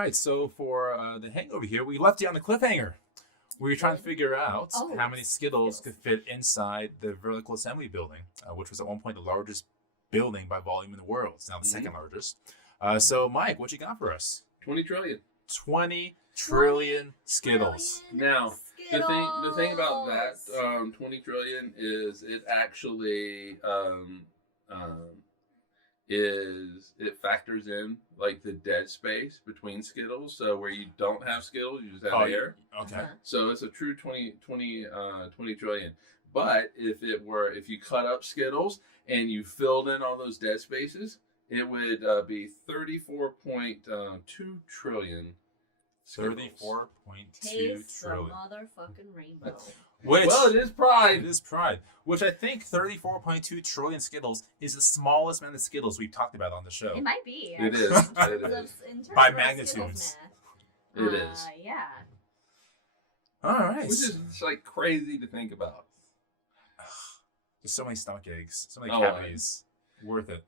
right, so for the Hangover here, we left you on the cliffhanger. We were trying to figure out how many Skittles could fit inside the vertical assembly building, which was at one point the largest building by volume in the world. It's now the second largest. So, Mike, what you got for us? 20 trillion. 20 trillion Skittles. Now, the thing about that 20 trillion is it actually it factors in like the dead space between Skittles. So where you don't have Skittles, you just have air. Okay. So it's a true 20 trillion. But if you cut up Skittles and you filled in all those dead spaces, it would be 34.2 trillion. 34.2 trillion. Motherfucking rainbow. Well, it is pride. It is pride. Which I think 34.2 trillion Skittles is the smallest amount of Skittles we've talked about on the show. It might be. It is. By magnitudes. It is. Yeah. All right. Which is like crazy to think about. There's so many stomach aches, so many cavities. Worth it.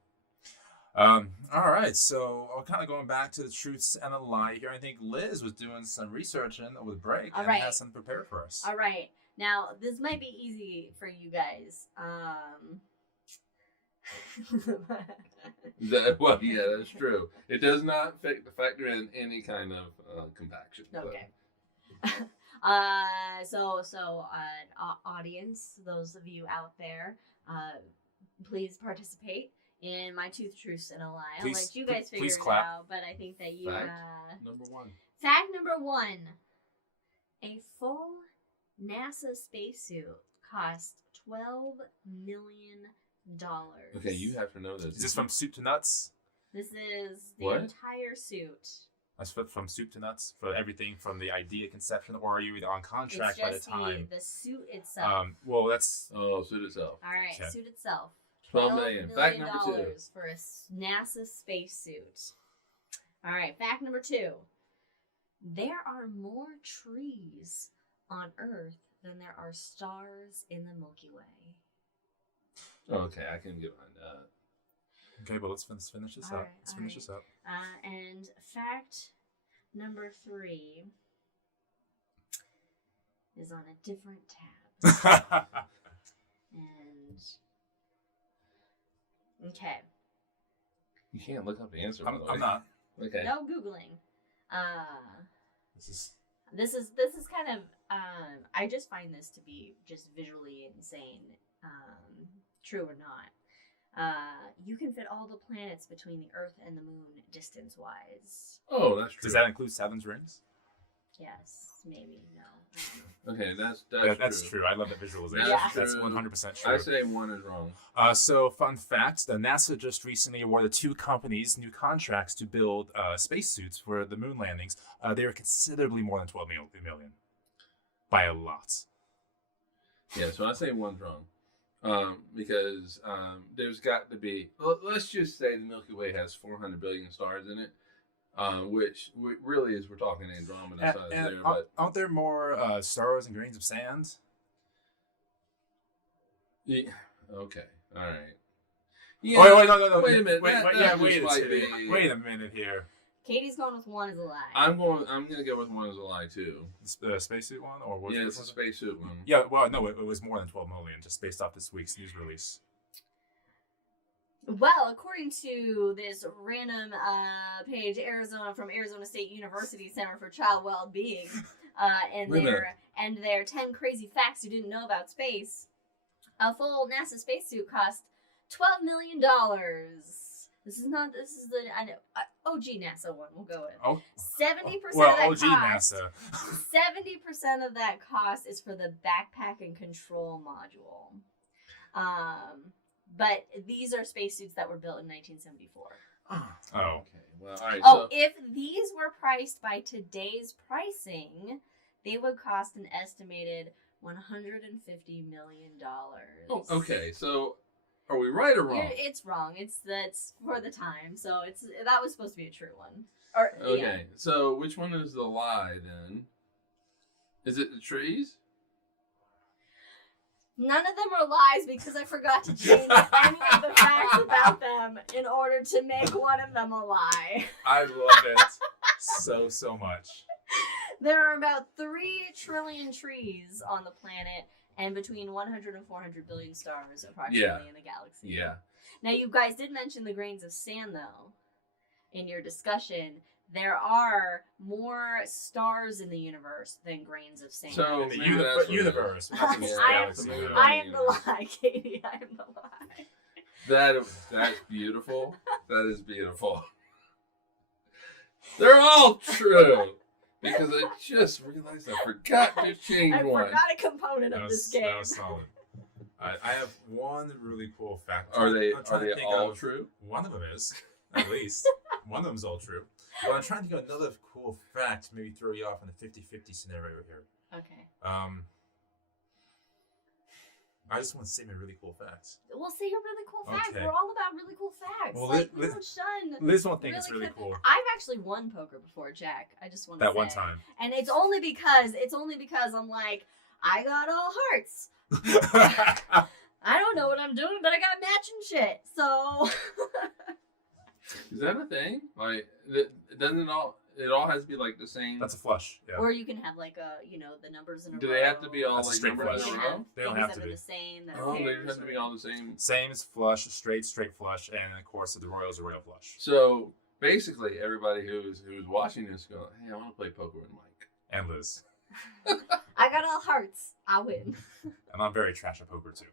All right, so I'm kind of going back to the truths and a lie here. I think Liz was doing some research over the break and has something prepared for us. All right. Now, this might be easy for you guys. Well, yeah, that's true. It does not factor in any kind of compaction. Okay. Audience, those of you out there, please participate in my truths and a lie. I'll let you guys figure it out, but I think that you... Fact number one. Fact number one. A full NASA spacesuit cost $12 million. Okay, you have to know this. Is this from soup to nuts? This is the entire suit. That's from soup to nuts? For everything from the idea conception, or are you on contract by the time? The suit itself. Well, that's... Oh, suit itself. All right, suit itself. $12 million. Fact number two. For a NASA spacesuit. All right, fact number two. There are more trees on Earth than there are stars in the Milky Way. Okay, I can get behind that. Okay, well, let's finish this up. Let's finish this up. And fact number three is on a different tab. Okay. You can't look up the answer. I'm not. Okay. No Googling. This is kind of I just find this to be just visually insane. True or not. You can fit all the planets between the Earth and the Moon distance wise. Oh, that's true. Does that include Saturn's rings? Yes, maybe, no. Okay, that's true. I love that visualization. Yeah. That's 100% true. I say one is wrong. So, fun fact, NASA just recently awarded 2 companies new contracts to build spacesuits for the moon landings. They were considerably more than $12 million. By a lot. Yeah, so I say one's wrong. Because there's got to be... Let's just say the Milky Way has 400 billion stars in it. Which really is, we're talking Andromeda size there. But aren't there more stars and grains of sand? Yeah. Okay. All right. Yeah. Wait, no. Wait a minute. Wait a minute here. Katie's going with one as a lie. I'm gonna go with one as a lie too. The spacesuit one, or what? Yeah, it's a spacesuit one. Yeah. Well, no, it was more than 12 million, just based off this week's news release. Well, according to this random page, from Arizona State University Center for Child Well-Being, and their 10 crazy facts you didn't know about space, a full NASA spacesuit cost $12 million. This is the OG NASA one. We'll go with 70% of that OG cost. NASA. 70% of that cost is for the backpack and control module. But these are spacesuits that were built in 1974. Oh. Okay. Well, all right. If these were priced by today's pricing, they would cost an estimated $150 million. Oh, okay. So, are we right or wrong? It's wrong. That's for the time. So that was supposed to be a true one. Okay. So which one is the lie then? Is it the trees? None of them are lies because I forgot to change any of the facts about them in order to make one of them a lie. I love it. So much. There are about 3 trillion trees on the planet and between 100 and 400 billion stars approximately in the galaxy. Yeah. Now, you guys did mention the grains of sand, though, in your discussion. There are more stars in the universe than grains of sand. So, In the maybe that's what it universe. is. not the Yeah. galaxy. I am the lie, Katie. I am the lie. That's beautiful. That is beautiful. They're all true. Because I just realized I forgot to change I one. forgot a component of this game. That was solid. I have one really cool fact. Are they I'm trying to think all of- true? One of them is, at least. One of them is all true. But I'm trying to think of another cool fact to maybe throw you off in a 50-50 scenario here. Okay. I just want to say my really cool facts. We'll say a really cool fact. Okay. We're all about really cool facts. Well, we don't shun. This one thing is really good- cool. I've actually won poker before, Jack. I just want to That say. one time. And it's only because I'm like, I got all hearts. I don't know what I'm doing, but I got matching shit. So Is that a thing? Like, doesn't it all has to be like the same? That's a flush. Yeah. or you can have like the numbers in a row. Do they have to be all That's a like straight numbers flush. in You a can row? have They don't things have that to are be. the same. That Oh, are they pairs have to be or- all the same. Same as flush, straight flush, and of course the Royals are royal flush. So basically, everybody who's watching this going, "Hey, I want to play poker with Mike." And Liz. I got all hearts. I win. And I'm very trash at poker too.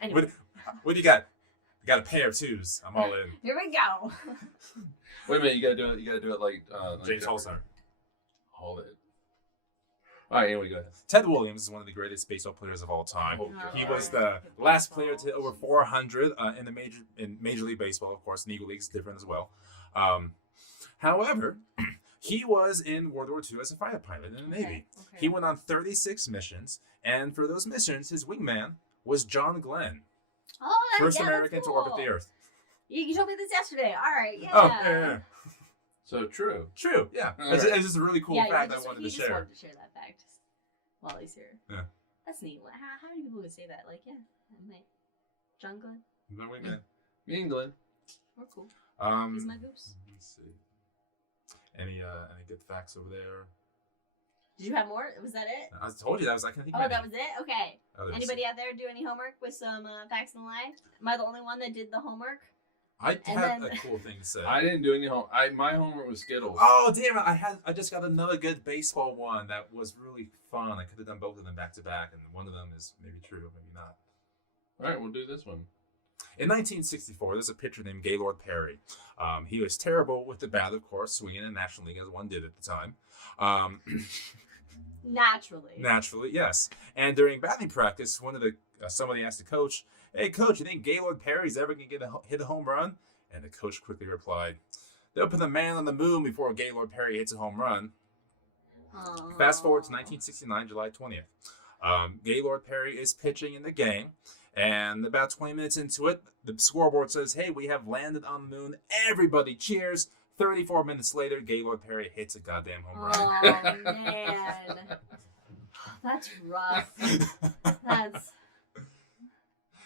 Anyway, What do you got? You got a pair of twos. I'm all in. here we go. Wait a minute, you gotta do it. You gotta do it like James Holzheimer. Hold it. All right, anyway, go ahead. Ted Williams is one of the greatest baseball players of all time. Oh, He God. was the last player to hit over 400 in Major League Baseball. Of course, Negro League's different as well. However, he was in World War II as a fighter pilot in the Navy. Okay. He went on 36 missions, and for those missions, his wingman was John Glenn, Oh, first that's American to orbit cool. the Earth. You told me this yesterday. All right, yeah. Oh, yeah. So true. True, yeah. All It's, right. it's just a really cool yeah, fact you I wanted he to just share. wanted to share that fact while he's here. Yeah. That's neat. How many people would say that? Like, yeah, my John Glenn. No wingman. Me and Glenn. We're cool. Um, He's my goose. Let's see. Any good facts over there? Did you have more? Was that it? I told you that was. I can think. Oh, that was it. Okay. Others. Anybody out there do any homework with some facts and life? Am I the only one that did the homework? I and had then- a cool thing to say. I didn't do any home. My homework was Skittles. Oh damn it! I just got another good baseball one that was really fun. I could have done both of them back to back, and one of them is maybe true, maybe not. All right, we'll do this one. In 1964, there's a pitcher named Gaylord Perry. He was terrible with the bat, of course, swinging in the National League as one did at the time. Naturally. Naturally, yes. And during batting practice, somebody asked the coach, "Hey, coach, you think Gaylord Perry's ever gonna hit a home run?" And the coach quickly replied, "They'll put a man on the moon before Gaylord Perry hits a home run." Aw. Fast forward to 1969, July 20th. Gaylord Perry is pitching in the game, and about 20 minutes into it, the scoreboard says, "Hey, we have landed on the moon. Everybody cheers." 34 minutes later, Gaylord Perry hits a goddamn home run. Oh man, that's rough. That's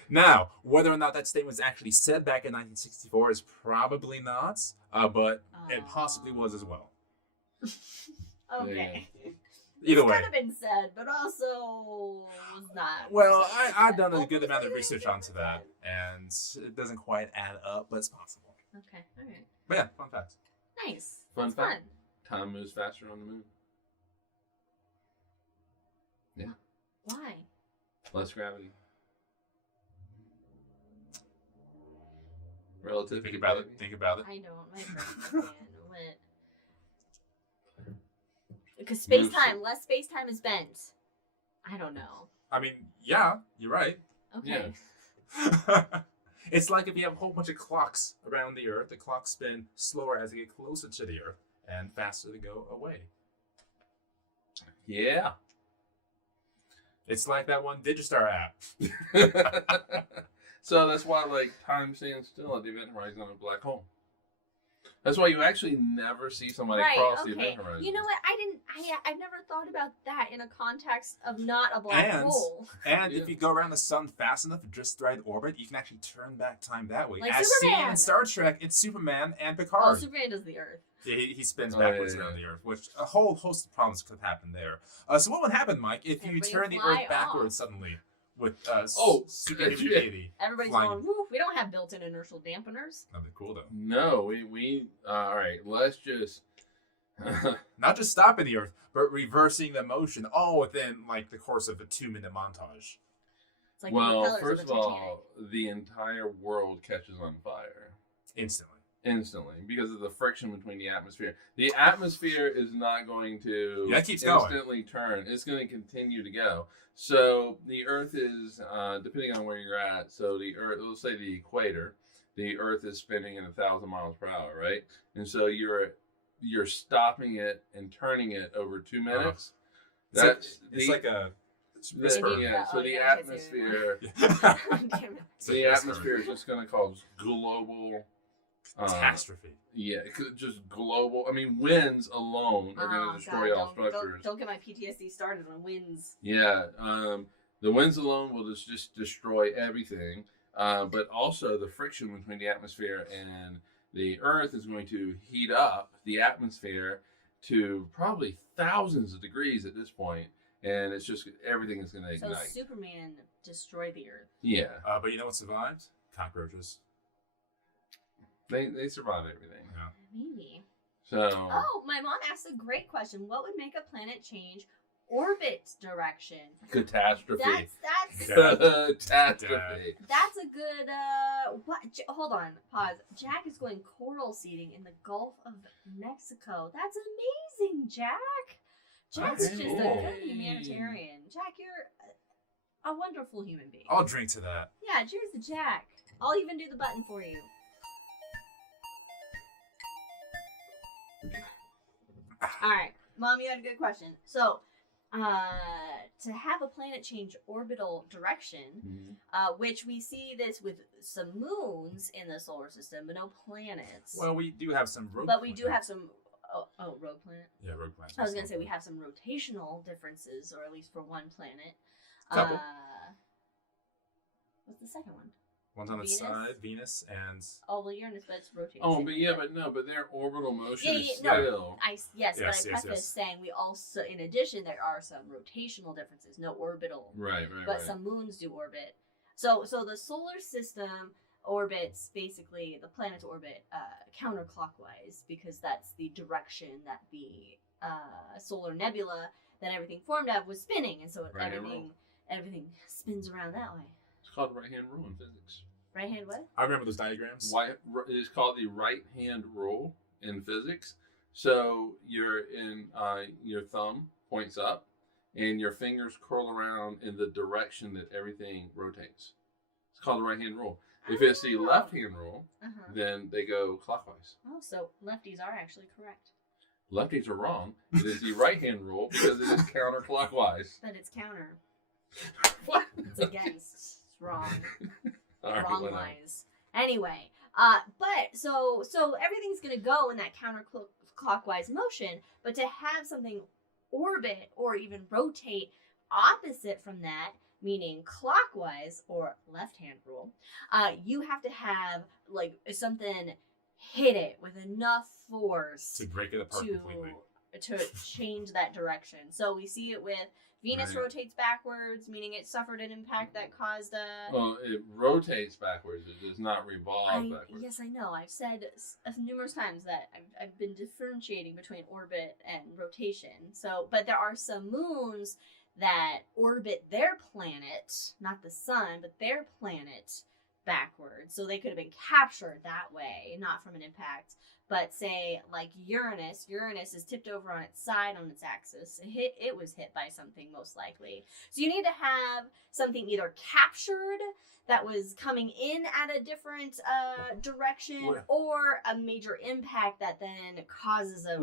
Now, whether or not that statement was actually said back in 1964 is probably not, but it possibly was as well. okay. Either It's way. could have been said, but also was not. Well, I've done a good amount of research onto that, and it doesn't quite add up, but it's possible. Okay, all right, But yeah, fun fact. nice. Fun That's fact. fun. Time moves faster on the moon. Yeah. Why? Less gravity. Relative. Think about it. Think about it. I don't. My brain man. What? Because space time, less space time is bent. I don't know. I mean, yeah, you're right. Okay. Yeah. It's like if you have a whole bunch of clocks around the Earth, the clocks spin slower as they get closer to the Earth and faster to go away. Yeah. It's like that one Digistar app. So that's why, like, time stands still at the event horizon of a black hole. That's why you actually never see somebody cross the event horizon. You know what? I've never thought about that in a context of not a black hole. And if you go around the sun fast enough just the right orbit, you can actually turn back time that way. Like As Superman. seen in Star Trek, it's Superman and Picard. Oh, Superman does the Earth. Yeah, he spins backwards around the Earth, which a whole host of problems could happen there. So what would happen, Mike, if you turn the Earth backwards suddenly with superhumanity? Everybody's going, woof. We don't have built-in inertial dampeners. That'd be cool, though. No, we all right, let's just... Not just stopping the Earth, but reversing the motion, all within, like, the course of a 2-minute montage. It's like well, first of all, the entire world catches on fire. Instantly, because of the friction between the atmosphere. The atmosphere is not going to instantly turn. It's going to continue to go. So the Earth is, depending on where you're at, so the Earth, let's say the equator, the Earth is spinning at 1,000 miles per hour, right? And so you're stopping it and turning it over 2 minutes. It's like a... So the atmosphere... the atmosphere is just going to cause global... catastrophe. Just global. I mean, winds alone are going to destroy all structures. Don't get my PTSD started on winds. Yeah, the winds alone will just destroy everything. But also the friction between the atmosphere and the Earth is going to heat up the atmosphere to probably thousands of degrees at this point, and it's just everything is going to ignite. So Superman destroyed the Earth. Yeah, but you know what survived? Cockroaches. They survive everything. Yeah. Maybe. So. Oh, my mom asked a great question. What would make a planet change orbit direction? Catastrophe. That's catastrophe. That's a good. What? Hold on. Pause. Jack is going coral seeding in the Gulf of Mexico. That's amazing, Jack. Jack's just a good humanitarian. Jack, you're a wonderful human being. I'll drink to that. Yeah, cheers to Jack. I'll even do the button for you. All right, Mom, you had a good question. So, to have a planet change orbital direction, which we see this with some moons in the solar system, but no planets. Well, we do have some rogue But we do have some... Oh, rogue planet? Yeah, rogue planet. I was going to say we have some rotational differences, or at least for one planet. Couple. What's the second one? One's on the side, Venus, and... Oh, well, Uranus, but it's rotating. Oh, but their orbital motion is still... No, I preface saying we also, in addition, there are some rotational differences, no orbital. Right. But some moons do orbit. So the solar system orbits, basically, the planets orbit counterclockwise, because that's the direction that the solar nebula that everything formed of was spinning, and so everything spins around that way. It's called the right-hand rule in physics. Right-hand what? I remember those diagrams. It's called the right-hand rule in physics. So your thumb points up, and your fingers curl around in the direction that everything rotates. It's called the right-hand rule. If it's the left-hand rule, then they go clockwise. Oh, so lefties are actually correct. Lefties are wrong. It is the right-hand rule because it is counterclockwise. But it's counter. What? It's against. It's wrong. Wrong wise. Anyway, but so everything's gonna go in that counterclockwise motion, but to have something orbit or even rotate opposite from that, meaning clockwise or left-hand rule, you have to have like something hit it with enough force to break it apart completely. To change that direction. So we see it with Venus rotates backwards, meaning it suffered an impact that caused a... Well, it rotates backwards. It does not revolve backwards. Yes, I know. I've said numerous times that I've been differentiating between orbit and rotation. So, but there are some moons that orbit their planet, not the sun, but their planet backwards. So they could have been captured that way, not from an impact. But say, like Uranus is tipped over on its side on its axis. It was hit by something most likely. So you need to have something either captured that was coming in at a different direction, or a major impact that then causes a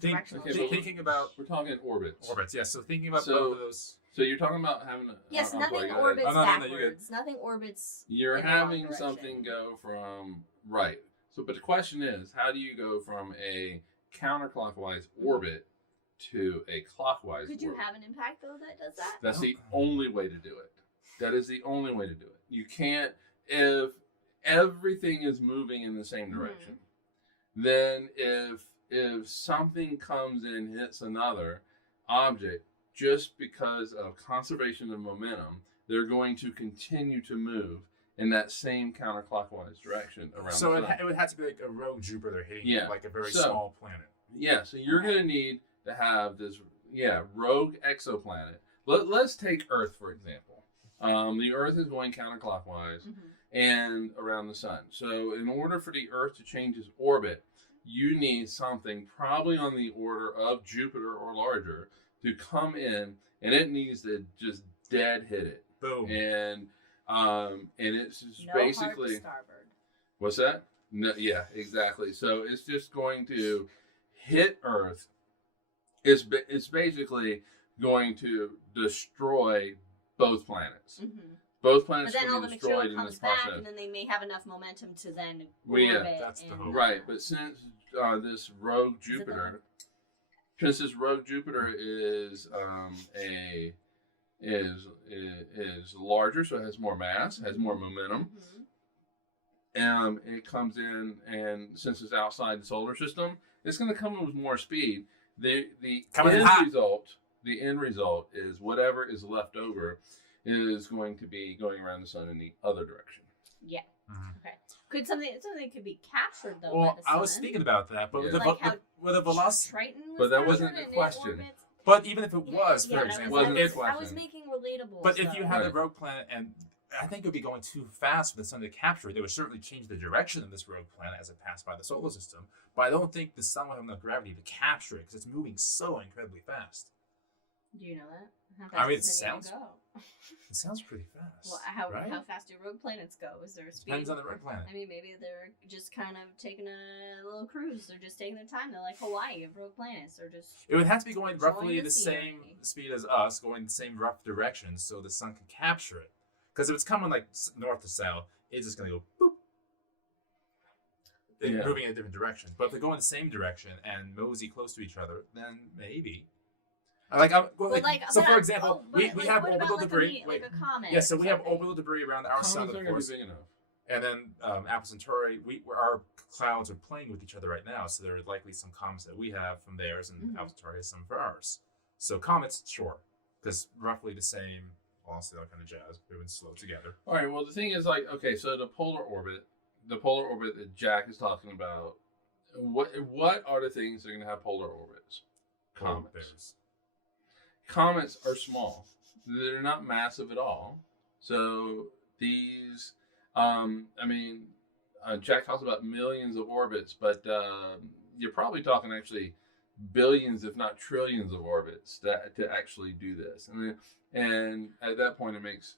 directional change. Thinking about... We're talking orbits. Orbits, yeah. So thinking about both of those... So you're talking about having... Yes, nothing orbits backwards. Nothing orbits... You're having something go from... Right. So, but the question is, how do you go from a counterclockwise orbit to a clockwise Could you orbit? have an impact though that does that? That's the only way to do it. That is the only way to do it. You can't, if everything is moving in the same direction, then if something comes in and hits another object, just because of conservation of momentum, they're going to continue to move in that same counterclockwise direction around So the sun. it would have to be like a rogue Jupiter hitting like a very So- small planet. Yeah, so you're going to need to have this, rogue exoplanet. Let's take Earth, for example. The Earth is going counterclockwise and around the sun. So in order for the Earth to change its orbit, you need something probably on the order of Jupiter or larger to come in, and it needs to just dead hit it. Boom. And it's just No basically... hard to starboard. What's that? No, yeah, exactly. So it's just going to hit Earth. It's basically going to destroy both planets. Both planets But then all will the be destroyed material in comes this back, process. and then they may have enough momentum to then Well, yeah, orbit. that's the and, hope. Right, but since this rogue Jupiter, is larger, so it has more mass, has more momentum. It comes in, and since it's outside the solar system, it's going to come in with more speed. The end result is whatever is left over is going to be going around the sun in the other direction. Yeah. Okay. Could something could be captured though? Well, by the sun? I was thinking about that, but Yeah. with the velocity. Triton was But that captured wasn't the and it question. orbits. But even if it was, Yeah, for that example, wasn't the if I was question. making relatable. but if stuff. you had Right. a rogue planet, and I think it would be going too fast for the sun to capture it, it would certainly change the direction of this rogue planet as it passed by the solar system. But I don't think the sun would have enough gravity to capture it because it's moving so incredibly fast. Do you know that? How I fast mean, does it sounds- go? It sounds pretty fast. Well, how right? fast do rogue planets go? Is there a speed? Depends on the rogue planet. I mean, maybe they're just kind of taking a little cruise. They're just taking their time. They're like Hawaii of rogue planets. They're just It would have to be going enjoying roughly the the same scenery. speed as us, going the same rough direction, so the sun can capture it. Because if it's coming like north to south, it's just going to go boop. Yeah. Moving in a different direction. But if they go in the same direction and mosey close to each other, then maybe. So for example, we have what orbital about debris. like a comet. Yeah, so or we have something? orbital debris around our sun, Comets of aren't going course. to be big enough. And then Alpha Centauri, our clouds are playing with each other right now, so there are likely some comets that we have from theirs, and Alpha Centauri has some for ours. So comets, sure, because roughly the same, also that kind of jazz, moving slow together. All right. Well, the thing is, so the polar orbit that Jack is talking about. What are the things that are going to have polar orbits? Comets. Bears. Comets are small. They're not massive at all. So these, Jack talks about millions of orbits, but you're probably talking actually billions, if not trillions, of orbits to actually do this. And at that point, it makes.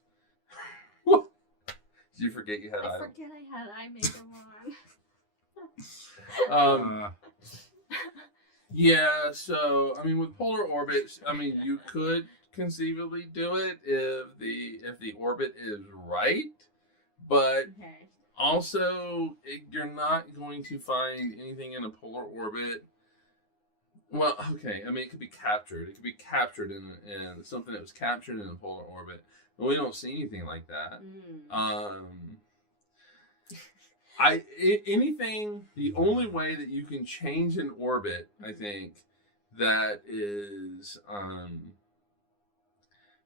Did you forget you had? I forget I had eye makeup on. Yeah, so with polar orbits, you could conceivably do it if the orbit is right, but Okay. also you're not going to find anything in a polar orbit. Well, okay, it could be captured. It could be captured in something that was captured in a polar orbit, but we don't see anything like that. The only way that you can change an orbit, I think, that is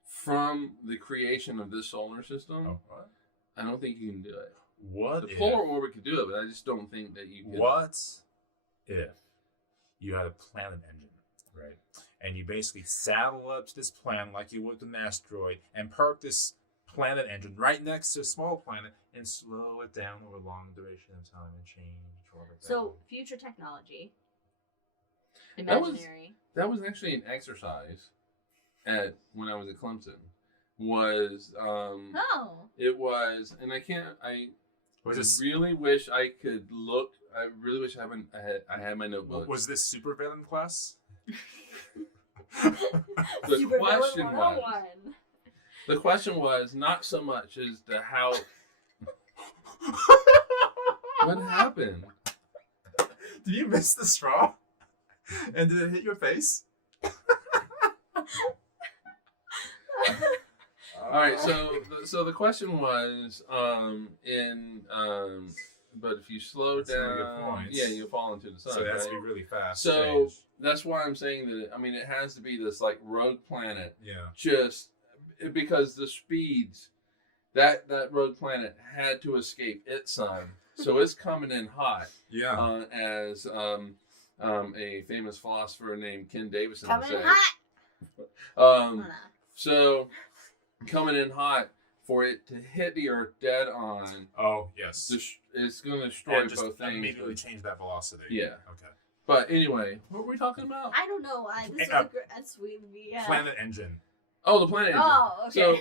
from the creation of this solar system, what? I don't think you can do it. What The if? polar orbit could do it, but I just don't think that you can. What if you had a planet engine, right? And you basically saddle up to this planet like you would with an asteroid and park this planet engine right next to a small planet and slow it down over a long duration of time and change orbit. So future technology. That was- Imaginary. That was actually an exercise when I was at Clemson. Was it was, and I really wish I could look. I really wish I had my notebook. Was this supervillain class? The question was not so much as to how. What happened? Did you miss the straw? And did it hit your face? All right, so the question was, but if you slow That's one of your down, points. yeah, you'll fall into the sun. So it has to right? be really fast. So change. that's why I'm saying that. I mean, it has to be this like rogue planet, Yeah. just because the speeds that rogue planet had to escape its sun, so it's coming in hot. Yeah. As a famous philosopher named Ken Davison would Coming say. in hot. Um, Hold on. so coming in hot for it to hit the Earth dead on. Oh, yes. It's going to destroy And just both things. immediately change that velocity. Yeah. Okay. But anyway, what were we talking about? I don't know. This was a sweet. Yeah. Planet engine. Oh, the planet engine. Oh, okay. So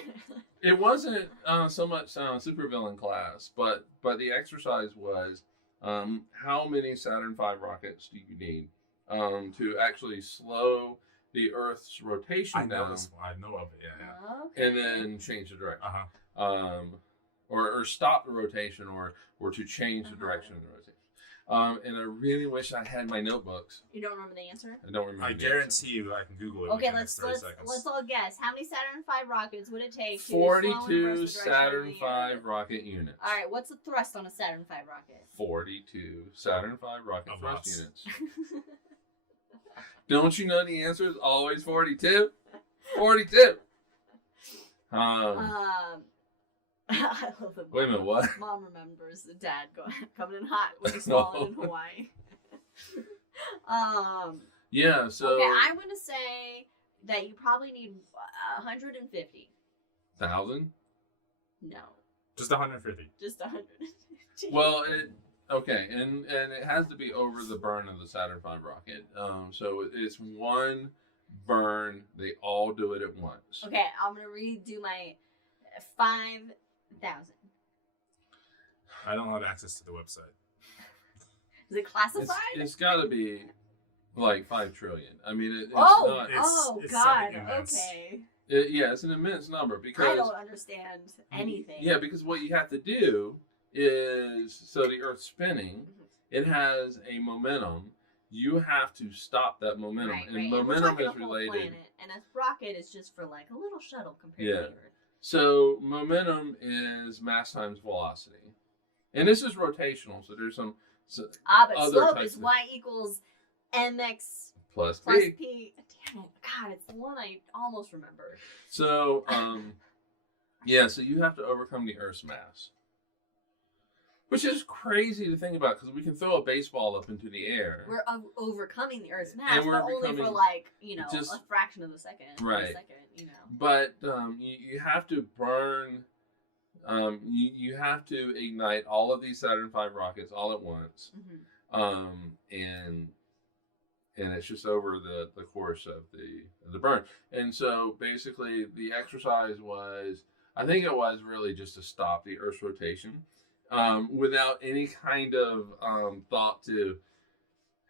it wasn't so much supervillain class, but the exercise was how many Saturn V rockets do you need to actually slow the Earth's rotation down? I know of it. Yeah. Okay. And then change the direction. Uh-huh. Or stop the rotation, or to change the direction of the rotation. And I really wish I had my notebooks. You don't remember the answer? I don't remember. I guarantee you I can Google it. Okay, within the let's 30 seconds. all guess. How many Saturn V rockets would it take to slow 42 and reverse the direction Saturn of the Earth? V rocket units. All right, what's the thrust on a Saturn V rocket? 42 Saturn V rocket Of thrust us. units. Don't you know the answer is always 42? 42. I love it. Wait a minute, what? Mom remembers the dad coming in hot when he's falling in Hawaii. Yeah, so. Okay, I'm gonna say that you probably need 150. 1,000? No, Just 150. just 150. Well, okay, and it has to be over the burn of the Saturn V rocket. So it's one burn. They all do it at once. Okay, I'm gonna redo my 5,000. I don't have access to the website. Is it classified? It's got to be like 5 trillion. I mean, it's oh, not. it's God. something immense. Okay. Yeah, it's an immense number because I don't understand anything. Yeah, because what you have to do is, so the Earth's spinning, it has a momentum. You have to stop that momentum, Right, and right. momentum and we're talking is a whole related. Planet, and a rocket is just for like a little shuttle compared Yeah. to the Earth. So momentum is mass times velocity, and this is rotational. So there's some But other slope types is of- y equals mx plus plus p. p. Damn it! God, it's the one I almost remembered. So yeah, so you have to overcome the Earth's mass, which is crazy to think about because we can throw a baseball up into the air. We're overcoming the Earth's mass, And we're but only for becoming like just- a fraction of a second. Right. A second, But you have to burn. You have to ignite all of these Saturn V rockets all at once, and it's just over the course of the burn. And so basically, the exercise was, I think it was really just to stop the Earth's rotation, without any kind of thought to,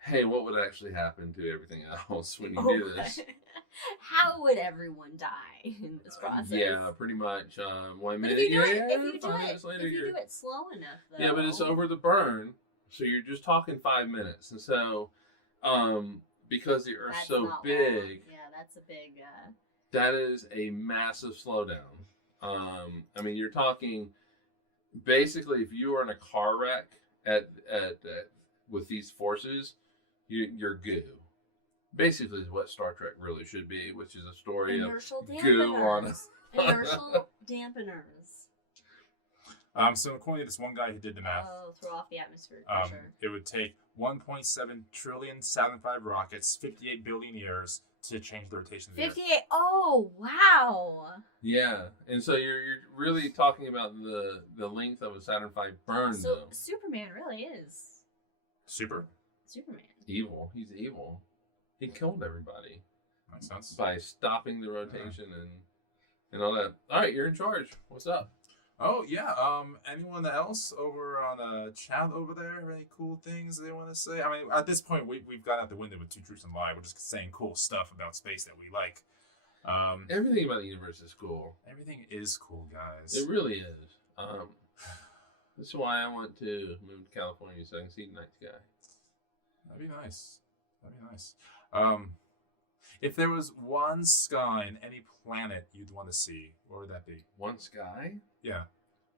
hey, what would actually happen to everything else when you do this? How would everyone die in this process? Yeah, pretty much. 1 But minute. if you do yeah, it, if you 5 minutes later, do you're. it slow enough, though. Yeah, but it's over the burn, so you're just talking 5 minutes, and so, because the Earth's That's so not big, long. Yeah, that's a big. that is a massive slowdown. I mean, you're talking basically if you were in a car wreck at with these forces, you're goo. Basically, is what Star Trek really should be, which is a story Inertial of goo on dampeners. Inertial dampeners. So according to this one guy who did the math, Throw off the atmospheric pressure. it would take 1.7 trillion Saturn V rockets, 58 billion years to change the rotation of the Earth. 58. Oh, wow. Yeah, and so you're really talking about the length of a Saturn V burn, So though. Superman really is Super. Superman. Evil. He's evil. He killed everybody Makes sense. by stopping the rotation and all that. All right, you're in charge. What's up? Oh yeah. Anyone else over on the chat over there have any cool things they want to say? I mean, at this point, we've gone out the window with Two Truths and a Lie. We're just saying cool stuff about space that we like. Everything about the universe is cool. Everything is cool, guys. It really is. That's why I want to move to California so I can see the night sky. That'd be nice. That'd be nice. If there was one sky in any planet you'd want to see, what would that be? One sky? Yeah.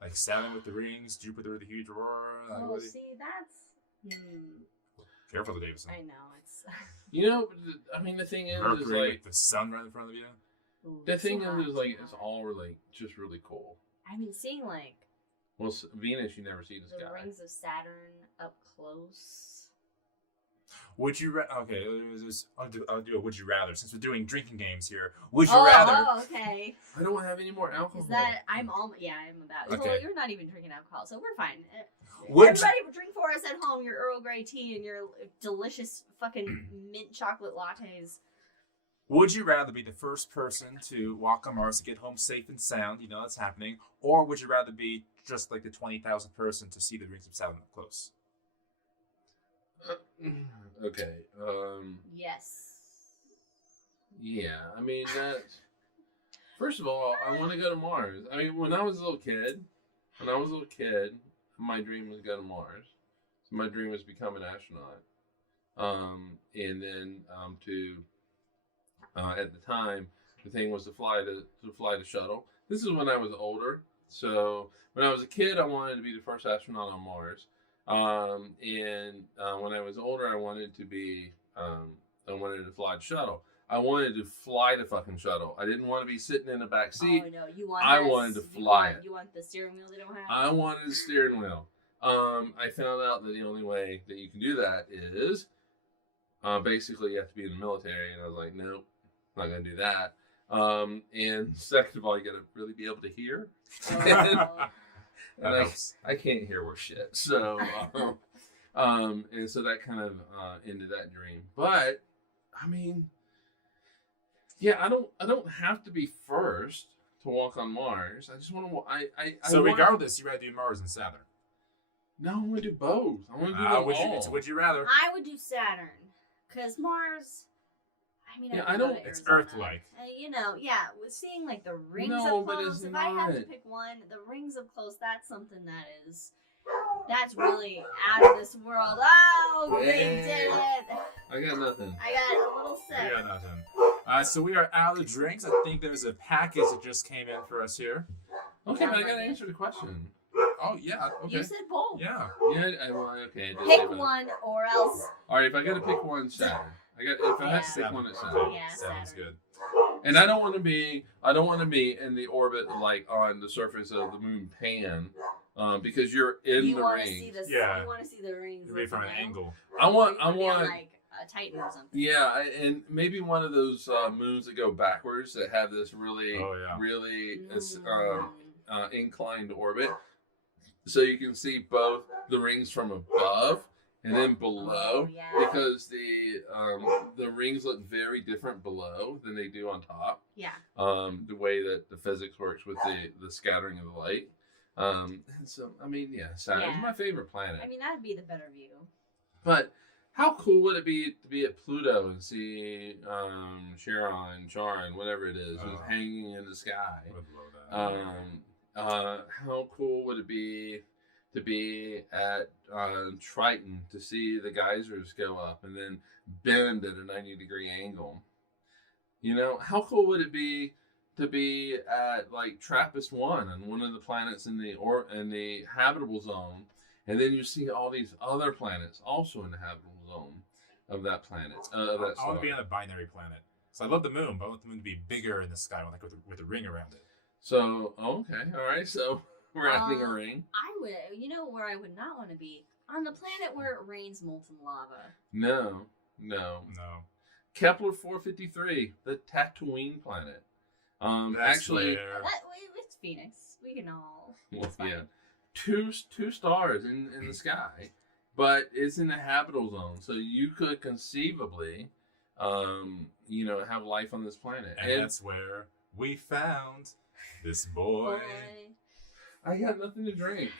Like Saturn with the rings, Jupiter with the huge aurora. Oh, see, that's... Careful, Davison. I know, it's... You know, I mean, the thing is Mercury like... with the sun right in front of you. Ooh, The thing it's is like, hot. it's all really, just really cool. I mean, seeing, like, Well, Venus, you never see the the sky. rings of Saturn up close... Would you okay? I'll do a would you rather since we're doing drinking games here. Would you rather? Oh, okay. I don't have any more alcohol. Is that I'm about? Okay. Well, you're not even drinking alcohol, so we're fine. Would Everybody drink for us at home your Earl Grey tea and your delicious fucking mint chocolate lattes. Would you rather be the first person to walk on Mars to get home safe and sound? You know that's happening. Or would you rather be just like the 20,000th person to see the rings of Saturn up close? Okay. Yes. Yeah. I mean, that's... First of all, I want to go to Mars. I mean, when I was a little kid, my dream was to go to Mars. So my dream was to become an astronaut. And then at the time, the thing was to fly the shuttle. This is when I was older. So when I was a kid, I wanted to be the first astronaut on Mars. And when I was older, I wanted to fly the shuttle. I wanted to fly the fucking shuttle. I didn't want to be sitting in the back seat. Oh no, you want? I wanted to fly it. You want the steering wheel they don't have? I wanted the steering wheel. I found out that the only way that you can do that is basically you have to be in the military, and I was like, nope, not gonna do that. And second of all, you gotta really be able to hear. And I can't hear worth shit. So, and so that kind of ended that dream. But I mean, yeah, I don't have to be first to walk on Mars. I just want to. So regardless, you rather do Mars and Saturn. No, I want to do both. I want to do them all. Would you rather? I would do Saturn, cause Mars. I mean, Yeah, I don't- It's Arizona. Earth-like. You know, yeah, with seeing like the rings No, up but close. it's If I have to not. pick one, the rings up close. That's something that's really out of this world. Oh, they did it! I got nothing. I got a little We sip. got nothing. So we are out of drinks. I think there's a package that just came in for us here. Okay, but I gotta answer the question. Oh yeah. Okay. You said both. Yeah. Yeah, okay. I just Pick say both. one or else. All right, if I gotta pick one, Saturn. If I have to pick one, it's Saturn. Yeah, Sounds Saturn. good. And I don't want to be in the orbit like on the surface of the moon pan, because you're in You the want to ring. see the Yeah. You want to see the rings. Maybe from an looking angle. I want like a Titan or something. yeah, and maybe one of those moons that go backwards that have this really Oh, yeah. really Mm. inclined orbit, so you can see both the rings from above and then below, Oh, yeah. because the rings look very different below than they do on top. Yeah. The way that the physics works with the scattering of the light. And so I mean, yeah, Saturn's Yeah. my favorite planet. I mean, that'd be the better view. But how cool would it be to be at Pluto and see Charon, whatever it is, who's hanging in the sky? I would love that. How cool would it be to be at Triton to see the geysers go up and then bend at a 90-degree angle? You know, how cool would it be to be at like TRAPPIST-1 on one of the planets in the habitable zone, and then you see all these other planets also in the habitable zone of that planet. Of that I star. want to be on a binary planet. So I love the moon, but I want the moon to be bigger in the sky, like with a ring around it. So okay, all right. So we're adding a ring. I would. You know where I would not want to be? On the planet where it rains molten lava. No. No. Kepler 453, the Tatooine planet. That's Actually, where- It's Phoenix. We can all. well, it's fine. yeah, two stars in the sky, but it's in the habitable zone, so you could conceivably, have life on this planet. And that's where we found this boy. I got nothing to drink.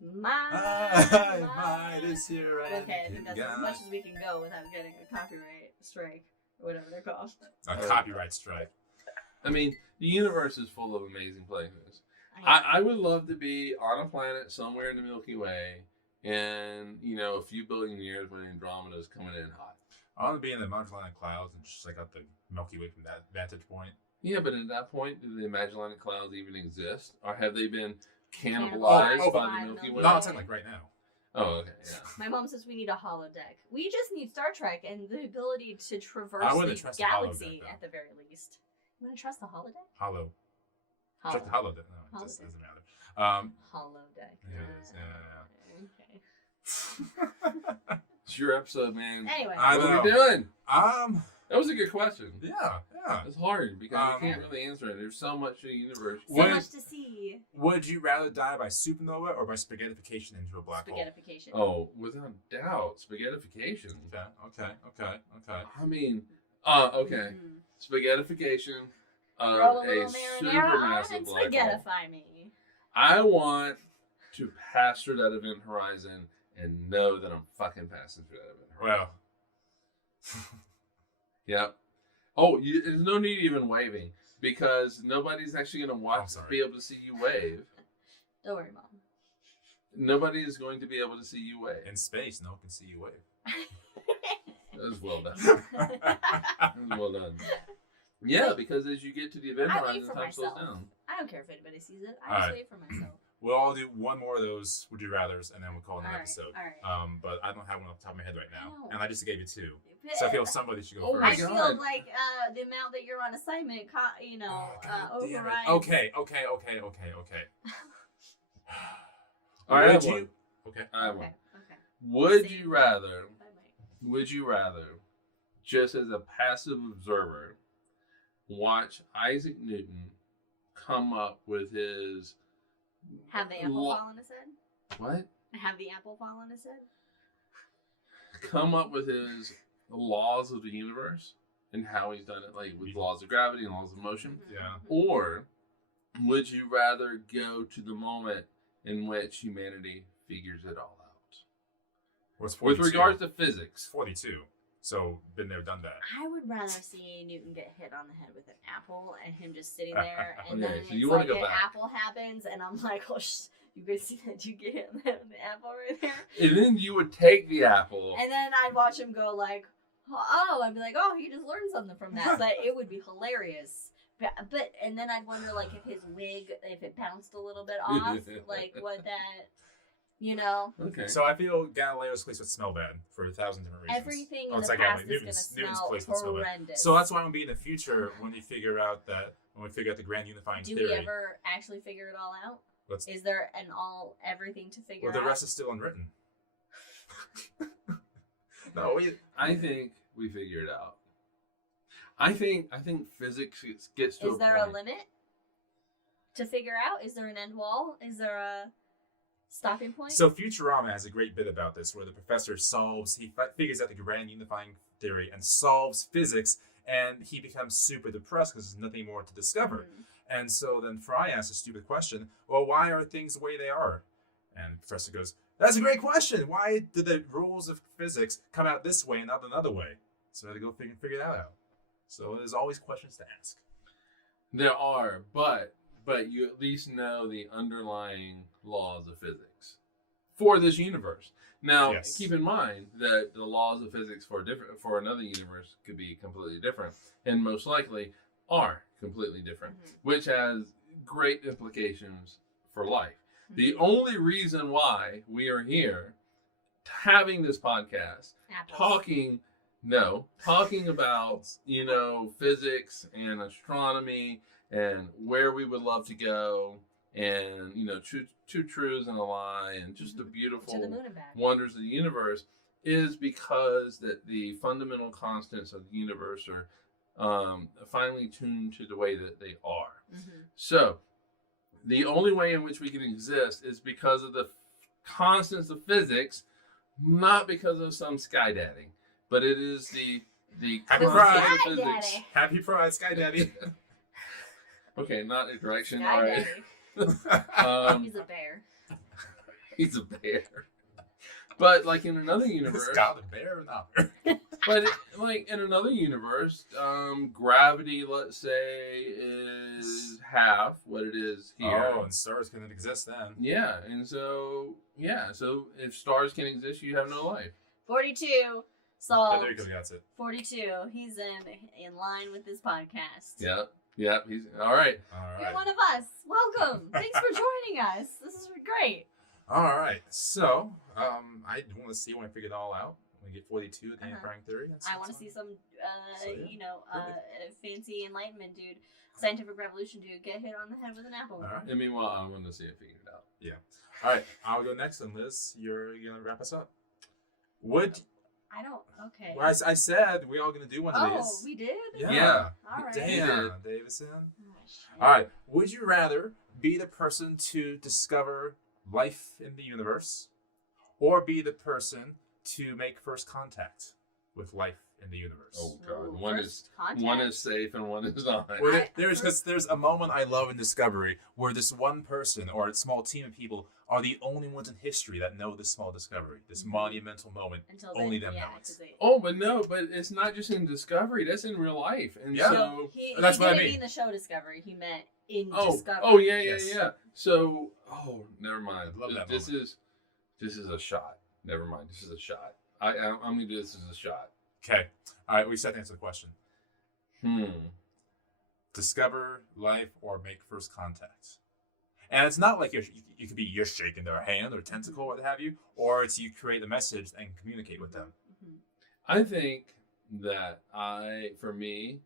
Mine is here. And Okay, I think that's gone. as much as we can go without getting a copyright strike or whatever they're called. A copyright strike. I mean, the universe is full of amazing places. I would love to be on a planet somewhere in the Milky Way in, a few billion years when Andromeda's coming in hot. I want to be in the Magellanic Clouds and just out the Milky Way from that vantage point. Yeah, but at that point, do the Magellanic Clouds even exist? Or have they been cannibalized by the Milky Way? No, I'm saying right now. Oh, okay, yeah. My mom says we need a holodeck. We just need Star Trek and the ability to traverse I wouldn't the trust a galaxy holodeck, at the very least. You want to trust the holodeck? Hollow. Holo. Check the holodeck. No, it just Holodeck. doesn't matter. Holodeck. It is, Okay. It's your episode, man. Anyway. I What know. are we doing? Um, That was a good question. yeah. It's hard because you can't really answer it. There's so much to the universe. So What- much to see. Would you rather die by supernova or by spaghettification into a black hole? Spaghettification. Oh, without doubt, spaghettification. Okay. I mean, okay. Mm. Spaghettification of Throw a a little marinara on supermassive and black hole. spaghettify me. I want to pass through that event horizon and know that I'm fucking passing through that event horizon. Well, Yep. Oh, there's no need even waving because nobody's actually going to watch, sorry. be able to see you wave. Don't worry, Mom. Nobody is going to be able to see you wave. in space, no one can see you wave. That was well done. That was well done. Yeah, because as you get to the event I wait horizon, for time slows myself. down. I don't care if anybody sees it. I All just right. wait for myself. We'll all do one more of those would you rather's, and then we'll call it an All right, episode. all right. But I don't have one off the top of my head right now, I know. and I just gave you two, so I feel somebody should go Oh my I first. God. feel like the amount that you're on assignment, Oh, God damn it. overrides. Okay. All right, I Would have you? one. Okay. I have one. Okay. Would Same. you rather? I might. Would you rather, just as a passive observer, watch Isaac Newton come up with his Have the apple fall on his head? what? Have the apple fall on his head? Come up with his laws of the universe and how he's done it, like with laws of gravity and laws of motion? Yeah. Or would you rather go to the moment in which humanity figures it all out? What's With 42? regards to It's physics. 42. So been there, done that. I would rather see Newton get hit on the head with an apple and him just sitting there, and Okay, then so you it's wanna like go an back. apple happens, and I'm like, oh, you guys see that you get hit on the head with the apple right there? And then you would take the apple. And then I'd watch him go like, oh, I'd be like, oh, he just learned something from that. But it would be hilarious. But and then I'd wonder like if his wig, if it bounced a little bit off, like what that, Okay. So I feel Galileo's place would smell bad for 1,000 different reasons. everything Oh, in it's the like past Newton's- is going to Newton's smell place would smell bad. horrendous. So that's why I'm gonna be in the future when we figure out the grand unifying Do theory. we ever actually figure it all out? Let's- Is there everything to figure Well, the out? rest is still unwritten. No, I think we figure it out. I think physics gets to Is a there point. a limit to figure out? Is there an end wall? Is there a stopping point? So Futurama has a great bit about this, where the professor figures out the grand unifying theory and solves physics, and he becomes super depressed because there's nothing more to discover. Mhm. And so then Fry asks a stupid question, well, why are things the way they are? And the professor goes, that's a great question. Why did the rules of physics come out this way and not another way? So I had to go figure that out. So there's always questions to ask. There are, but you at least know the underlying laws of physics for this universe. Now, Yes. keep in mind that the laws of physics for another universe could be completely different, and most likely are completely different, Mhm. which has great implications for life. The Mhm. only reason why we are here having this podcast, Apples. talking about, physics and astronomy and where we would love to go and, two truths and a lie and just the to the beautiful moon and back. wonders of the universe is because that the fundamental constants of the universe are finely tuned to the way that they are. Mhm. So, the only way in which we can exist is because of the constants of physics, not because of some skydadding, but it is the Happy constants Pride. of physics. Sky Daddy. Happy Pride, Sky Daddy. Okay, not a direction. Sky All right. Daddy. He's a bear. He's a bear. But like in another universe, Scott the bear or not bear? But like in another universe, gravity, let's say, is half what it is here. Oh, and stars couldn't exist then. Yeah, and so if stars can exist, you have no life. 42 solved. There you go, that's it. 42. He's in line with this podcast. Yep. He's all right. You're one of us. Welcome. Thanks for joining us. This is great. All right. So, I want to see when I figure it all out. When we get 42 at the Anchoring Theory. I want to see some, fancy enlightenment dude, scientific revolution dude, get hit on the head with an apple. All right. And meanwhile, I want to see it figured out. Yeah. All right. I'll go next, and Liz, you're gonna wrap us up. Okay. Well, I said we all gonna do one of these. Oh, we did? Yeah. All right. Damn, Davison. Oh, shit. All right. Would you rather be the person to discover life in the universe, or be the person to make first contact with life in the universe? Oh God, Ooh, one is safe and one is not. Well, there's a moment I love in Discovery where this one person or a small team of people are the only ones in history that know this small discovery, this monumental moment. Until only them know it. Oh, but it's not just in Discovery. That's in real life, and Yeah. so that's what I didn't mean. mean the show Discovery. He meant in oh, Discovery. oh yeah. Yes. So never mind. Love that This is a shot. Never mind. This is a shot. I'm gonna do this as a shot. Okay. All right. We just have to answer the question. Hmm. Discover life or make first contact. And it's not like you could be you're shaking their hand or tentacle, what have you, or it's you create a message and communicate with them. Mm-hmm. I think that for me,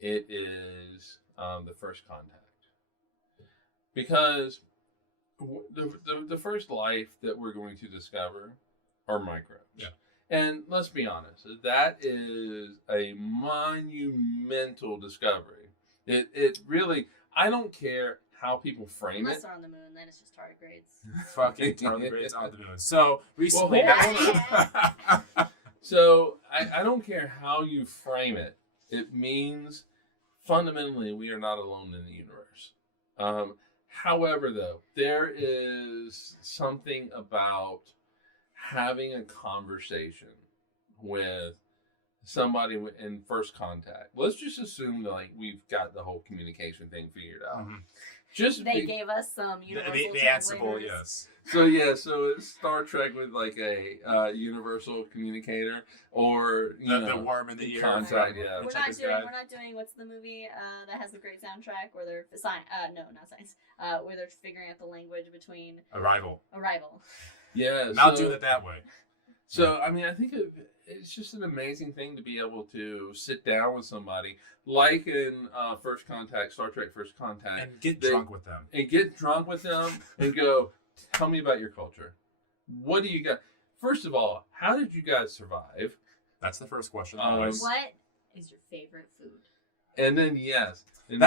it is the first contact, because the first life that we're going to discover are microbes. Yeah. And let's be honest, that is a monumental discovery. It really, I don't care how people frame Unless it. they're on the moon, then it's just tardigrades. Fucking tardigrades on the moon. So recently, hold on. So I don't care how you frame it. It means fundamentally we are not alone in the universe. However, though, there is something about having a conversation with somebody in first contact. Let's just assume that we've got the whole communication thing figured out. Mm-hmm. They gave us some universal the answer, translators. yes. So it's Star Trek with a universal communicator, or The worm in the ear. contact. Yeah. We're not doing what's the movie that has the great soundtrack where they're where they're figuring out the language between Arrival. Yeah. I'll do it that way. So I mean, I think it's just an amazing thing to be able to sit down with somebody like in First Contact, Star Trek First Contact, And get drunk with them. And go, tell me about your culture. What do you got? First of all, how did you guys survive? That's the first question. Always. What is your favorite food? And then and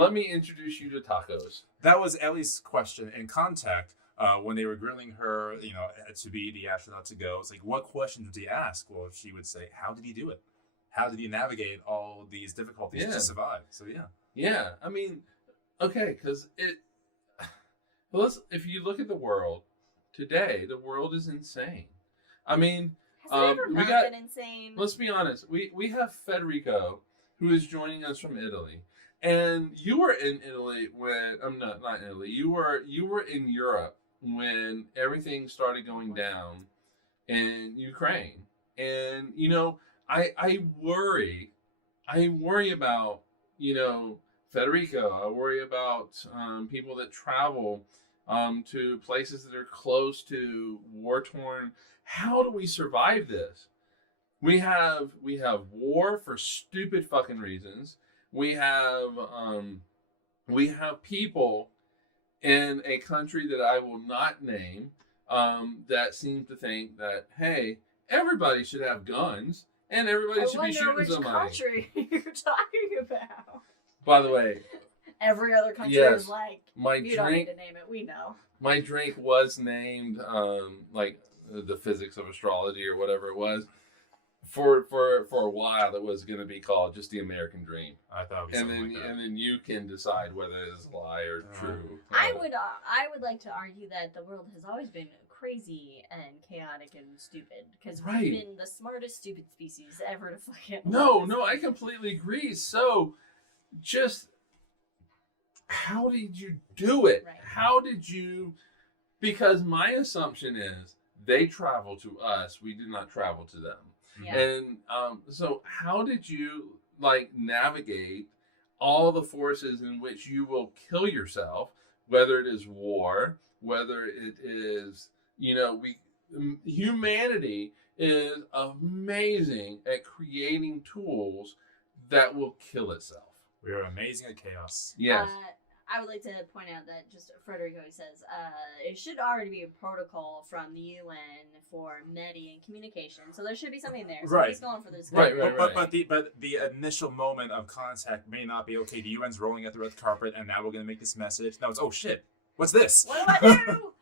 let me introduce you to tacos. That was Ellie's question in Contact. When they were grilling her, to be the astronaut to go, it's like, what questions did he ask? Well, she would say, how did he do it? How did he navigate all these difficulties to survive? So, yeah. Yeah, I mean, okay, because if you look at the world today, the world is insane. I mean, Has it ever not been insane? Let's be honest. We have Federico, who is joining us from Italy. And you were in Italy when I'm not in Italy. You were in Europe when everything started going down in Ukraine. And I worry about Federico. I worry about people that travel to places that are close to war torn. How do we survive this? We have war for stupid fucking reasons. We have people in a country that I will not name that seem to think that, hey, everybody should have guns and everybody should be shooting which somebody. country you're talking about. By the way, every other country is like, my you don't need to name it. We know. My drink was named the physics of astrology or whatever it was. For a while, it was going to be called just the American Dream. I thought it was something like that. And then you can decide whether it's a lie or true. I would like to argue that the world has always been crazy and chaotic and stupid because Right. we've been the smartest stupid species ever to fucking. No, I completely agree. So, just how did you do it? Right. How did you? Because my assumption is they travel to us. We did not travel to them. Yeah. And so, how did you navigate all the forces in which you will kill yourself? Whether it is war, whether it is humanity is amazing at creating tools that will kill itself. We are amazing at chaos. Yes. I would like to point out that just Frederico says it should already be a protocol from the UN for Medi and communication, so there should be something there. So Right. he's going for this. Right. But the initial moment of contact may not be okay. The UN's rolling out the red carpet, and now we're gonna make this message. No, it's oh shit, what's this? What do I do?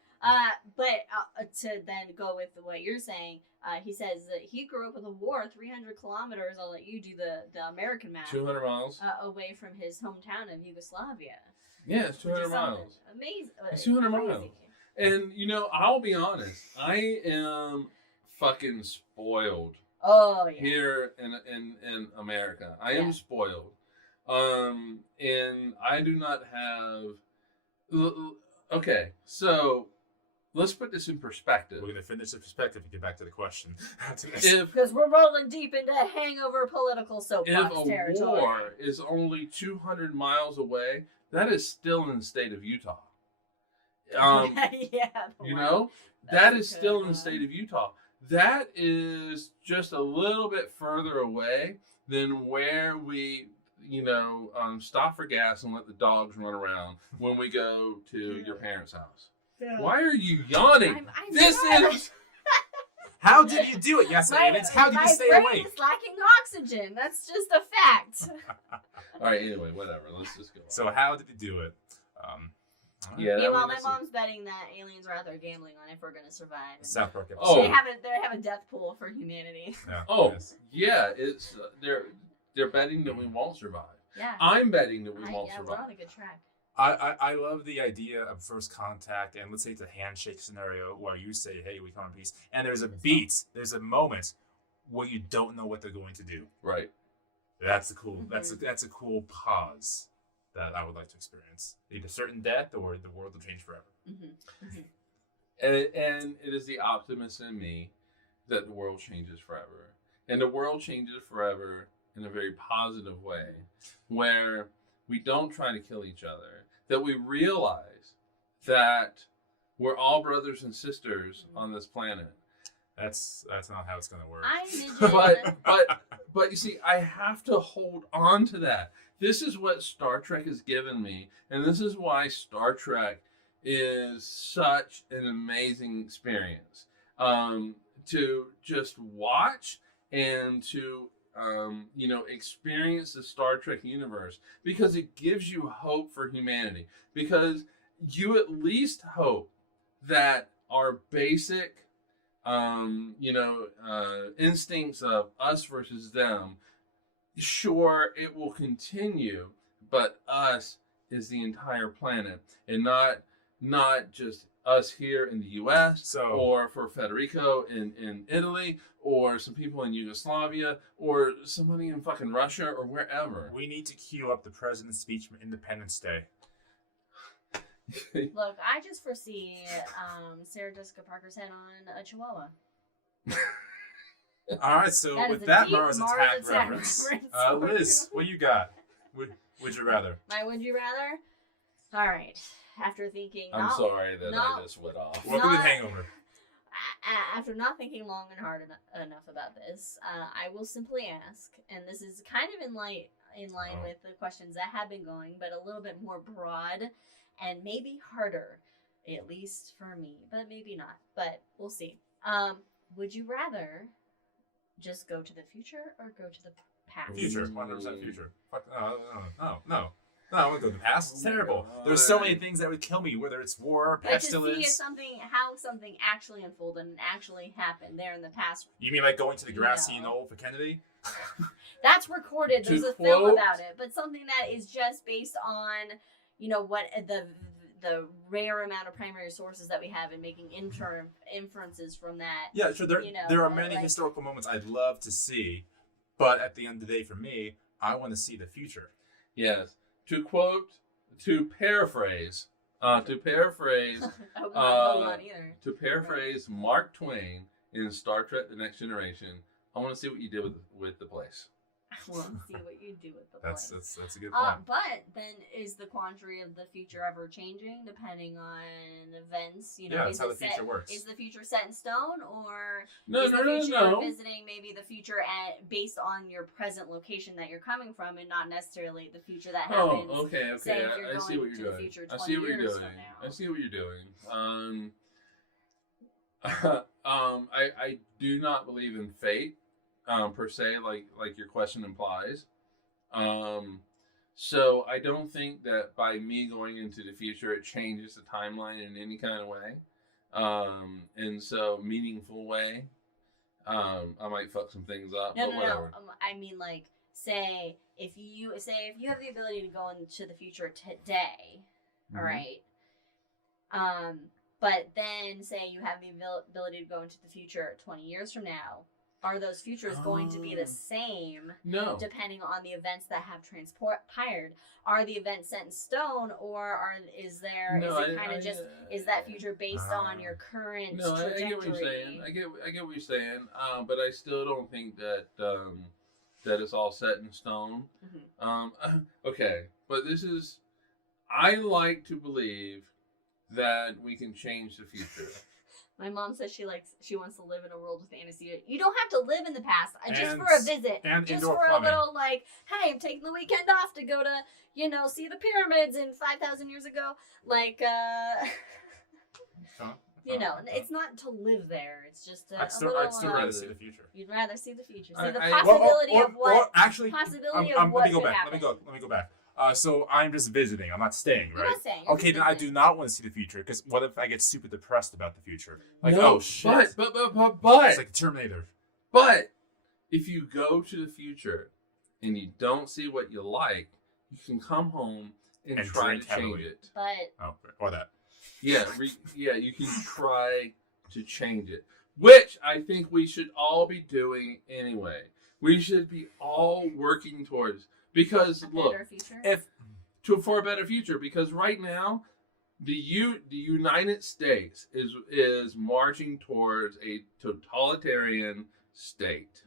But to then go with what you're saying, he says that he grew up with a war 300 kilometers. I'll let you do the American math. 200 miles. Away from his hometown of Yugoslavia. Yeah, it's 200 miles. Amazing. It's 200 crazy. miles. And I'll be honest, I am fucking spoiled Oh yeah. here in America. I Yeah. am spoiled. And I do not have. Okay, so let's put this in perspective. We're gonna finish the perspective and get back to the question. If Because we're rolling deep into hangover political soapbox a territory. war is only 200 miles away, that is still in the state of Utah. Yeah. That is a still good in the one. state of Utah. That is just a little bit further away than where we, stop for gas and let the dogs run around when we go to your parents' house. Yeah. Why are you yawning? I'm This not. is How did you do it? Yes, Evans. How did you stay My brain awake? is lacking oxygen. That's just a fact. all right. Anyway, whatever. Let's just go. On. So how did you do it? Yeah. Meanwhile, my mom's betting that aliens are out there gambling on if we're gonna survive. And South Park episode. Oh. They have a death pool for humanity. Yeah, Oh, yes. yeah. It's they're betting that we won't survive. Yeah. I'm betting that we won't We're survive. on a good track. I love the idea of first contact, and let's say it's a handshake scenario where you say, "Hey, we come in peace," and there's a beat, there's a moment where you don't know what they're going to do. Right. That's a cool. Mhm. That's a cool pause that I would like to experience. Either certain death or the world will change forever. Mm-hmm. Mm-hmm. And it is the optimist in me that the world changes forever. And the world changes forever in a very positive way, where we don't try to kill each other, that we realize that we're all brothers and sisters on this planet. That's not how it's gonna work. I envision. But you see, I have to hold on to that. This is what Star Trek has given me, and this is why Star Trek is such an amazing experience. To just watch and to experience the Star Trek universe, because it gives you hope for humanity. Because you at least hope that our basic instincts of us versus them, sure, it will continue, but us is the entire planet, and not just us here in the U.S. or for Federico in Italy, or some people in Yugoslavia, or somebody in fucking Russia, or wherever. We need to cue up the president's speech from Independence Day. Look, I just foresee Sarah Jessica Parker's head on a chihuahua. All right, so That is with a that deep Mars Mars attack attack reference, reference. Liz, what you got? Would you rather? My would you rather? All right. After thinking, I'm sorry that I just went off. Welcome to Not- Hangover. After not thinking long and hard enough about this, I will simply ask, and this is kind of in line with the questions that have been going, but a little bit more broad and maybe harder, at least for me, but maybe not. But we'll see. Would you rather just go to the future or go to the past? Future, 100% future. Fuck, no. I want to go to the past. It's terrible. There's so many things that would kill me, whether it's war, But to see pestilence. how something actually unfolded and actually happened there in the past. You mean like going to the grassy No. knoll for Kennedy? That's recorded. To There's a film quote- about it, but something that is just based on, what the the rare amount of primary sources that we have and making inferences from that. Yeah, sure. There, you know, there are many like- historical moments I'd love to see, but at the end of the day, for me, I want to see the future. Yes. To paraphrase, I hope not Pokemon either. to paraphrase Mark Twain in Star Trek: The Next Generation, I want to see what you did with the place. I want to see what you do with the That's place. that's a good point. But then is the quandary of the future ever changing depending on events? You know, Yeah, is that's how it the future set, works. Is the future set in stone, or No, is the future no. visiting maybe the future based on your present location that you're coming from, and not necessarily the future that happens? Oh, okay. Say if you're I see going what to you're the doing. future I 20 see what you're years doing. from now. I see what you're doing. I do not believe in fate, per se, like your question implies. So I don't think that by me going into the future, it changes the timeline in any kind of way. And so meaningful way. I might fuck some things up, No, but whatever. I mean, like, say if you have the ability to go into the future today, Mhm. all right. But then say you have the ability to go into the future 20 years from now. Are those futures going to be the same? No. Depending on the events that have transpired, are the events set in stone, or is that future based on your current No, I trajectory? get what you're saying. I get what you're saying. But I still don't think that that it's all set in stone. Mm-hmm. Okay, but I like to believe that we can change the future. My mom says she wants to live in a world with fantasy. You don't have to live in the past, just And- for a visit, and just indoor for plumbing. a little hey, I'm taking the weekend off to go to see the pyramids in 5,000 years ago. It's not to live there. It's just I'd still rather see the future. You'd rather see the future, see I- the I- possibility of what Or actually, possibility let of what me go could back. happen. Let me go back. So I'm just visiting. I'm not staying, You're right? not saying. You're Okay, just then I visiting. do not want to see the future, because what if I get super depressed about the future? Like, No, oh shit, But it's like Terminator. But if you go to the future and you don't see what you like, you can come home and try to drink change heavily. it. But Oh, or that. Yeah, you can try to change it, which I think we should all be doing anyway. We should be all working towards, because a look, better future. for a better future. Because right now, the United States is marching towards a totalitarian state,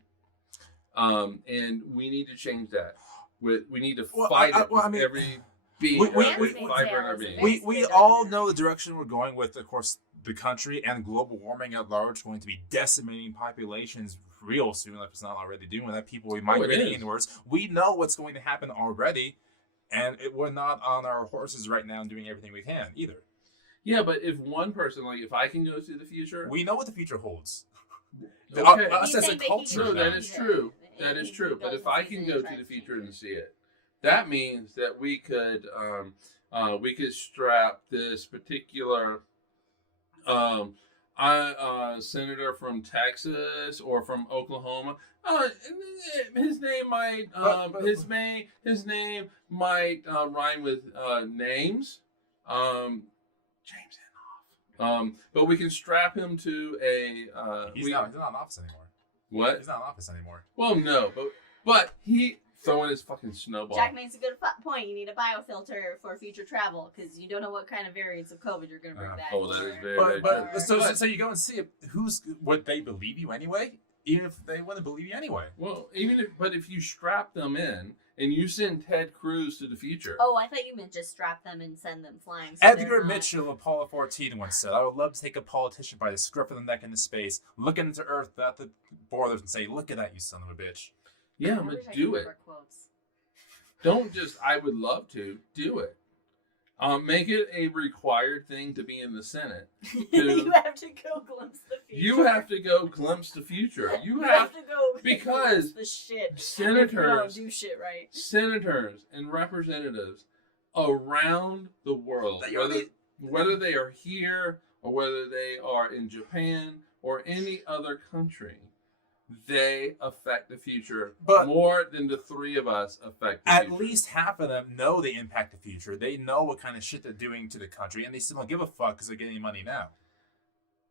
and we need to change that. We need to fight it with every being, every fiber in our being. We all know the direction we're going with, of course, the country and global warming at large going to be decimating populations real soon, if it's not already doing that. People will be migrating inwards. We know what's going to happen already, and we're not on our horses right now and doing everything we can either. Yeah, but if one person, if I can go to the future, we know what the future holds. okay. Us as a culture. No, that is true. That is true. But if I can go to the future and see it, that means that we could strap this particular senator from Texas or from Oklahoma. His name might his name might rhyme with names. James Inhofe. But we can strap him to a. He's not in office anymore. What? He's not in office anymore. Well, no, but he throwing his fucking snowball. Jack makes a good point. You need a biofilter for future travel, because you don't know what kind of variants of COVID you're going to bring back. Oh, that is very But true. so you go and see it. Would they believe you anyway? Even if they wouldn't believe you anyway. Well, if you strap them in and you send Ted Cruz to the future. Oh, I thought you meant just strap them and send them flying. So Edgar Mitchell of Apollo 14 once said, "I would love to take a politician by the scruff of the neck into space, look into Earth at the borders, and say, 'Look at that, you son of a bitch.'" Yeah, but do it. Don't just, I would love to, do it. Make it a required thing to be in the Senate. You have to go glimpse the future. You have to go glimpse the future. You have to go because glimpse the shit. senators If you don't do shit right. Senators and representatives around the world, whether they are here or whether they are in Japan or any other country, they affect the future But more than the three of us affect the at future. least half of them know they impact the future. They know what kind of shit they're doing to the country, and they still don't give a fuck because they're getting money now.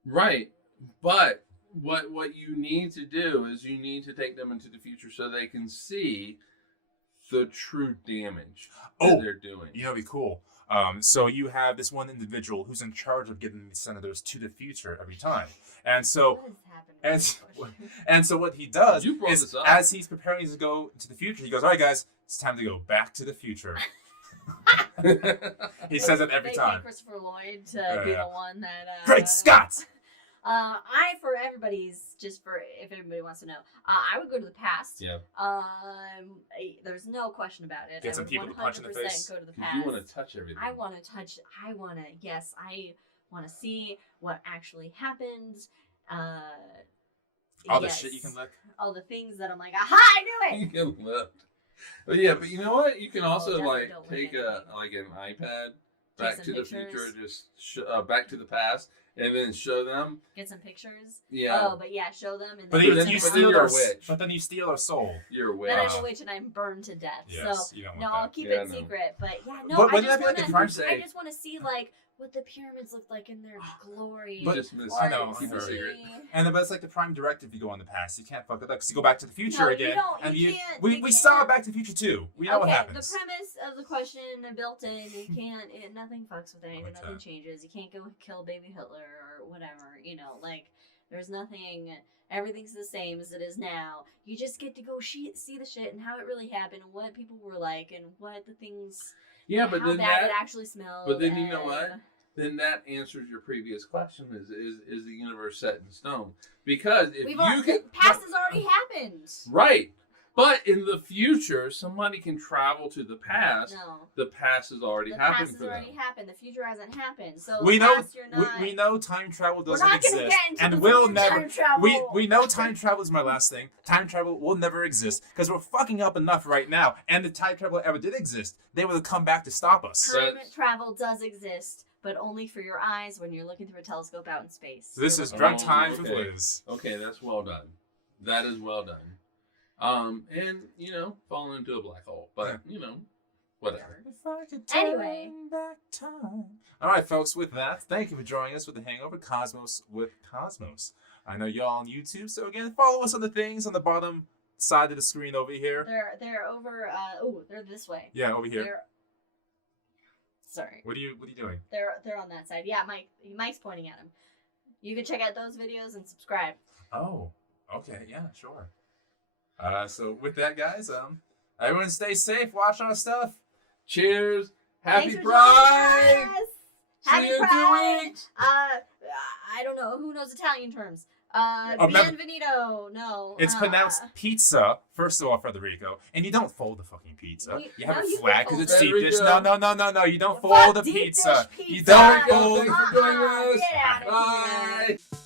Right. But what you need to do is you need to take them into the future so they can see the true damage that they're doing. You know, it'd be cool. So you have this one individual who's in charge of getting the senators to the future every time, and so What is happening? and so what he does You brought is, this up. as he's preparing to go into the future, he goes, "All right, guys, it's time to go back to the future." He says it every They time. get Christopher Lloyd to be the one that. Great Scott! For everybody's, just for if everybody wants to know, I would go to the past. Yeah. There's no question about it. Get I some would people to punch in the 100% face. Go to the 'Cause past. you want to touch everything. I want to. Yes, I want to see what actually happened. All the shit you can look. All the things that I'm like, aha, I knew You it. can look. But yeah, but you know what? You can also definitely don't look take anything. an iPad back some to the pictures. future, just back to the past, and then show them. Get some pictures. Yeah. Oh, but yeah, show them. And But then then you you but steal then you're their a witch. but then you steal their soul. You're a witch. Then I'm a witch and I'm burned to death. Yes, So you don't no, want I'll that. keep Yeah, it no. secret. But yeah, no, But I wouldn't just that be like want a crime to. say? I just want to see like what the pyramids look like in their glory. You just missed. I know, keep I it know. secret. But it's like the prime directive. You go in the past, you can't fuck it up because you go back to the future No, you again. don't- And you can't- we you saw can't. Back to the Future too. We know what happens. The premise of the question built in, you can't. Nothing fucks with anything. What's Nothing that? changes. You can't go kill baby Hitler or whatever. You know, like there's nothing. Everything's the same as it is now. You just get to go see the shit and how it really happened, and what people were like, and what the things. Yeah, but how then bad that. it actually smelled. But then you know and- what? Then that answers your previous question: is the universe set in stone? Because if the past has already happened. right, but in the future, somebody can travel to the past. No. The past has already The happened past has for already them. happened. The future hasn't happened. So We the know past, you're not. we know time travel We're doesn't not gonna exist, get into and the will fucking never. time travel. We know time travel is my last thing. Time travel will never exist because we're fucking up enough right now. And the time travel ever did exist, they would have come back to stop us. Time That's- travel does exist, but only for your eyes when you're looking through a telescope out in space. So this is You're Drunk looking Times at- with okay. Liz. Okay, that's well done. That is well done. And falling into a black hole, but whatever. If I could Anyway. turn back time. All right, folks. With that, thank you for joining us with the Hangover Cosmos with Cosmos. I know y'all on YouTube, so again, follow us on the things on the bottom side of the screen over here. They're over. They're this way. Yeah, over here. Sorry. What are you doing? They're on that side. Yeah, Mike's pointing at them. You can check out those videos and subscribe. Oh, okay, yeah, sure. So with that, guys, everyone stay safe. Watch our stuff. Cheers. Happy Thanks for Pride. joining us. Happy See you in 2 Pride. weeks. I don't know. Who knows Italian terms? Bienvenido. No. It's pronounced pizza, first of all, Federico, and you don't fold the fucking pizza. You have No, it you flat can because it's fold deep it. dish. No. You don't Fuck fold the deep pizza. dish You pizza. don't There you go. fold. Thanks for joining us. Get out of here. Bye.